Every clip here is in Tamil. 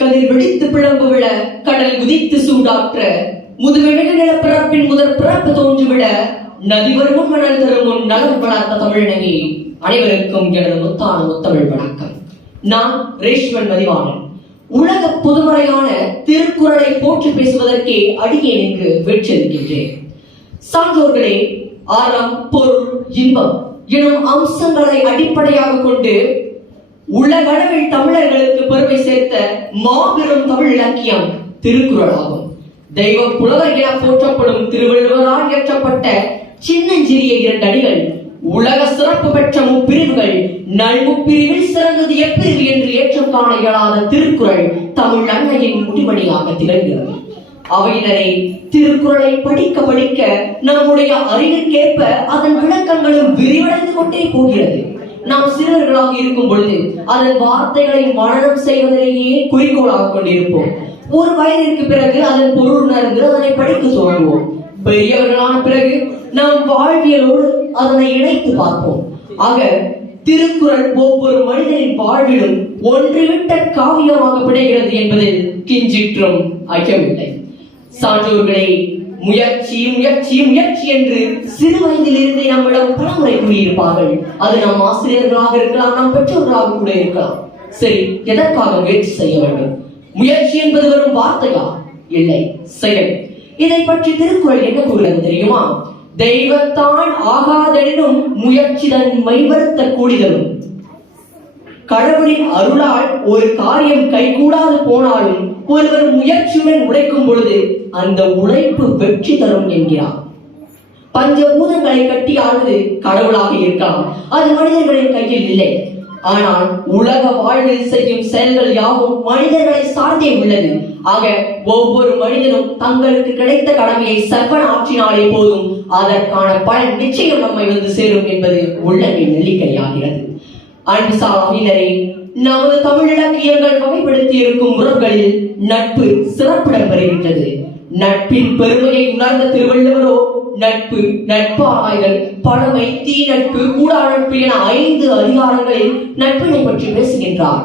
கதிர் வெடித்து பிளம்பு விழ, கடல் குதித்து சூடாற்ற, முதுவெழுக நிலப்பிறப்பின் முதற் பிறப்பு தோன்றிவிட, நதி வருமுன் மணல் தருமுன் நலம் வளர்த்த தமிழனே. அனைவருக்கும் எனது முத்தான முத்தமிழ் வணக்கம். நான் ரேஷ்மன் மதிவாணன். உலக பொதுமறையான திருக்குறளை போற்றி பேசுவதற்கே அடியேனுக்கு வெற்றிருக்கின்றேன். சான்றோர்களே, அறம், பொருள், இன்பம் எனும் அம்சங்களை அடிப்படையாக கொண்டு உலகளவில் தமிழர்களுக்கு பெருமை சேர்த்த மாபெரும் தமிழ் இலக்கியம் திருக்குறள் ஆகும். தெய்வ புலவர் என போற்றப்படும் திருவள்ளுவரால் இயற்றப்பட்ட சின்னஞ்சிறிய 2 அடிகள், உலக சிறப்பு பெற்ற முப்பிரிவுகள், நல்முப்பிரிவில் சிறந்தது எப்பிரிவு என்று ஏற்றம் காண இயலாத திருக்குறள் தமிழ் அன்னையின் முடிமணியாக திகழ்கிறது. அவையினரை திருக்குறளை படிக்க படிக்க நம்முடைய அறிவிற்கேற்ப அதன் விளக்கங்களும் விரிவடைந்து கொண்டே போகிறது. நாம் சிறுவர்களாக இருக்கும் பொழுது அதன் வார்த்தைகளை மனனம் செய்வதிலேயே குறிக்கோளாக கொண்டிருப்போம். ஒரு வயதிற்கு பிறகு அதன் பொருள் உணர்ந்து அதனை படிக்க துவங்குவோம். பெரியவர்களான பிறகு நாம் வாழ்வியலோடு அதனை இணைத்து பார்ப்போம். ஆக திருக்குறள் ஒவ்வொரு மனிதனின் வாழ்விலும் ஒன்றுவிட்ட காவியமாக பிணைகிறது என்பதில் கிஞ்சிற்றும் ஐயமில்லை. சான்றோர்களே, முயற்சி முயற்சி முயற்சி என்று சிறு வயதிலிருந்தே நம்மிடம் பலமுறை கூறியிருப்பார்கள். அது நம் ஆசிரியர்களாக இருக்கலாம், நம் பெற்றோர்களாக கூட இருக்கலாம். சரி, எதற்காக முயற்சி செய்ய வேண்டும்? முயற்சி என்பது வெறும் வார்த்தையா? இல்லை, செயல். இதை பற்றி திருக்குறள் என்ன கூறுகிறது தெரியுமா? தெய்வத்தான் ஆகாதெனும் முயற்சி தன் மைவருத்த கூடிதலும். கடவுளின் அருளால் ஒரு காரியம் கைகூடாது போனாலும் ஒருவர் முயற்சியுடன் உழைக்கும் பொழுது அந்த உழைப்பு வெற்றி தரும் என்கிறார். பஞ்சபூதங்களை கட்டி ஆளுவது கடவுளாக இருக்கலாம், அது மனிதர்களின் கையில் இல்லை. ஆனால் உலக வாழ்வில் செய்யும் செயல்கள் யாவும் மனிதர்களை சார்ந்தே உள்ளது. ஆக ஒவ்வொரு மனிதனும் தங்களுக்கு கிடைத்த கடமையை செவ்வன ஆற்றினாலே போதும், அதற்கான பலன் நிச்சயம் நம்மை வந்து சேரும் என்பது உள்ளமின் நெல்லிக்கையாகிறது. அன்பு சாவினரே, நமது தமிழ் இலக்கியங்கள் வகைப்படுத்தி இருக்கும் உறவுகளில் நட்பு சிறப்பிடம் பெறுகின்றது. நட்பின் பெருமையை உணர்ந்த திருவள்ளுவரோ நட்பு, நட்பாராய்தல், பழமை, தீ நட்பு, கூடா நட்பு என 5 அதிகாரங்களில் நட்பினை பற்றி பேசுகின்றார்.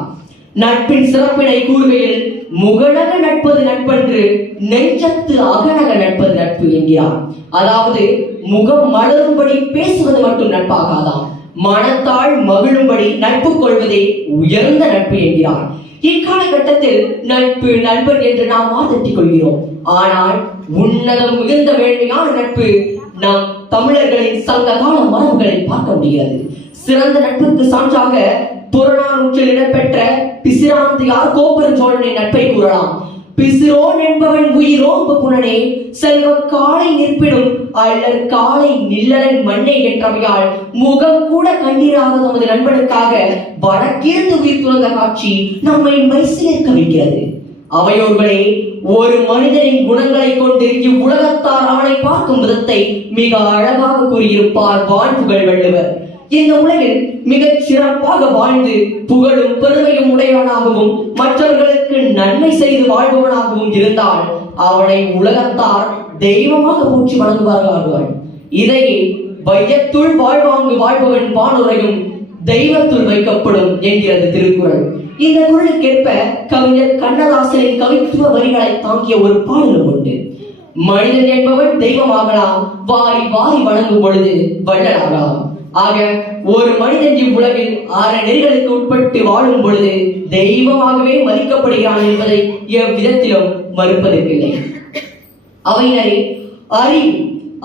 நட்பின் சிறப்பினை கூறுகையில் முகநக நட்பது நட்பன்று, நெஞ்சத்து அகநக நட்பது நட்பு என்கிறார். அதாவது முகம் மலரும்படி பேசுவது மட்டும் நட்பாகாதாம், மனத்தால் மகிழும்படி நட்பு கொள்வதே உயர்ந்த நட்பு என்கிறார். இக்காலகட்டத்தில் நட்பு, நண்பன் என்று நாம் வாதட்டிக் கொள்கிறோம். ஆனால் உன்னதம் மிகுந்த வேள்மையான நட்பு நாம் தமிழர்களின் சங்க கால மரபுகளில் பார்க்க முடிகிறது. சிறந்த நட்புக்கு சான்றாக புறநானூற்றில் இடம்பெற்ற பிசிராந்தையார் கோப்பெருஞ்சோழனின் நட்பை கூறலாம். பிசிரோன் என்பவன் உயிரோம்பு புனனே, செல்வ காலை நிற்பிடும் அல்லர் காலை நில்லலன் மண்ணே என்றவையால் முகம் கூட கண்ணீராக தமது நண்பனுக்காக வடக்கிருந்து உயிர் துறந்த காட்சி நம்மை மைசிலிருக்க வைக்கிறது. அவையோர்களே, ஒரு மனிதனின் குணங்களை கொண்டு இவ்வுலகத்தார் அவனை பார்க்கும் விதத்தை மிக அழகாக கூறியிருப்பார் வான்புகழ் வள்ளுவர். இந்த உலகில் மிகச் சிறப்பாக வாழ்ந்து புகழும் பெருமையும் உடையவனாகவும் மற்றவர்களுக்கு நன்மை செய்து வாழ்பவனாகவும் இருந்தால் அவனை உலகத்தார் தெய்வமாக போற்றி வணங்குவார்கள். இதையே வையத்துள் வாழ்வாங்கு வாழ்பவன் வானுரையும் தெய்வத்துள் வைக்கப்படும் என்கிறது திருக்குறள். இந்த குறளுக்கேற்ப கவிஞர் கண்ணதாசனின் கவித்துவ வரிகளை தாங்கிய ஒரு பாடலும் உண்டு. மனிதன் என்பவன் தெய்வமாகலாம், வாரி வாரி வணங்கும் பொழுது வள்ளலாகலாம். ஆக ஒரு மனிதன் இவ்வுலகில் 6 நெறிகளுக்கு உட்பட்டு வாழும் பொழுது தெய்வமாகவே மதிக்கப்படுகிறான் என்பதை எவ்விதத்திலும் மறுப்பதற்கில்லை. அவையினரே,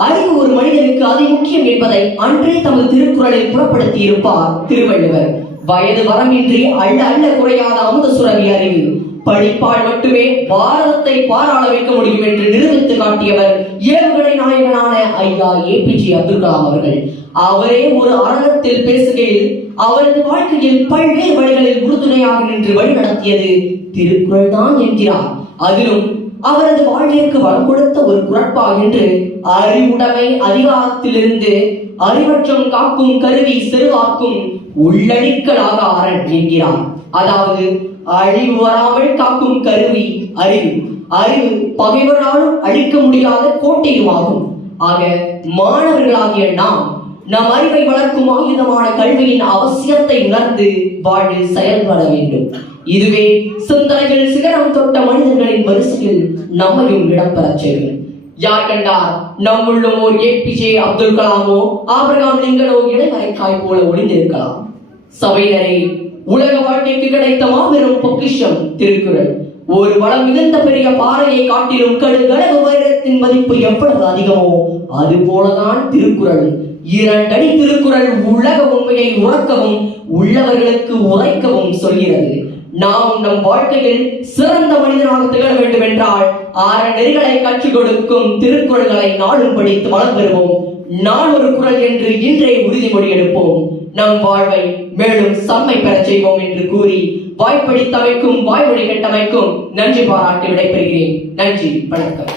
அறிவு ஒரு மனிதனுக்கு அதி முக்கியம் என்பதை அன்றே தமது திருக்குறளில் புறப்படுத்தி இருப்பார் திருவள்ளுவர். வயது வரமின்றி அள்ள அள்ள குறையாத அமுத சுரபி அறிவு, படிப்பால் மட்டுமே பாரதத்தை பாராள வைக்க முடியும் என்று நிரூபித்து காட்டியவர் ஏவுகணை நாயகனான ஐயா APJ அப்துல் கலாம் அவர்கள். அவரே ஒரு அரங்கத்தில் பேசுகையில் அவரது வாழ்க்கையில் பல்வேறு வழிகளில் உறுதுணையாக நின்று வழிநடத்தியது திருக்குறள் தான் என்கிறார். அதிலும் அவரது வாழ்விற்கு வரம் கொடுத்த ஒரு குறட்பா என்று அறிவுடைமை அதிகாரத்திலிருந்து அறிவற்றம் காக்கும் கருவி செருவாக்கும் உள்ளடிக்கலாக அரண் என்கிறார். அதாவது அழிவு வராமல் காக்கும் கருவி அறிவு. அறிவு பகைவராலும் அழிக்க முடியாத கோட்டையுமாகும். ஆக மாணவர்களாகிய நாம் நம் அறிவை வளர்க்கும் ஆயுதமான கல்வியின் அவசியத்தை உணர்ந்து வாழ்வில் செயல்பட வேண்டும். இதுவே சிந்தனைகள் சிகரம் தொட்ட மனிதர்களின் வரிசையில் நம்மையும் இடம்பெறச் செய்யும். யார் கண்டார் நம்முள்ளும் ஓர் APJ அப்துல் கலாமோ ஆபிரகாம் லிங்கனோ இடைமறைக்காய் போல ஒளிந்திருக்கலாம். சபையினரை, உலக வாழ்க்கைக்கு கிடைத்த மாபெரும் பொக்கிஷம் திருக்குறள். ஒரு வளம் மிகுந்த பெரிய பாறையை காட்டிலும் கடுகளவு வைரத்தின் மதிப்பு எவ்வளவு அதிகமோ அது போலதான் திருக்குறள். 2 அடி திருக்குறள் உலக உண்மையை உறக்கவும் உள்ளவர்களுக்கு உரைக்கவும் சொல்கிறது. நாம் நம் வாழ்க்கையில் சிறந்த மனிதனாக திகழ வேண்டும் என்றால் 6 நெறிகளை கற்றுக் கொடுக்கும் திருக்குறள்களை நாளும் படித்து வளம் பெறுவோம். நான் ஒரு குறள் என்று இன்றே உறுதிமொழி எடுப்போம். நம் வாழ்வை மேலும் செம்மை பெறச் செய்வோம் என்று கூறி வாய்ப்படித்தமைக்கும் வாய்மொழி கட்டமைக்கும் நன்றி பாராட்டி விடைபெறுகிறேன். நன்றி, வணக்கம்.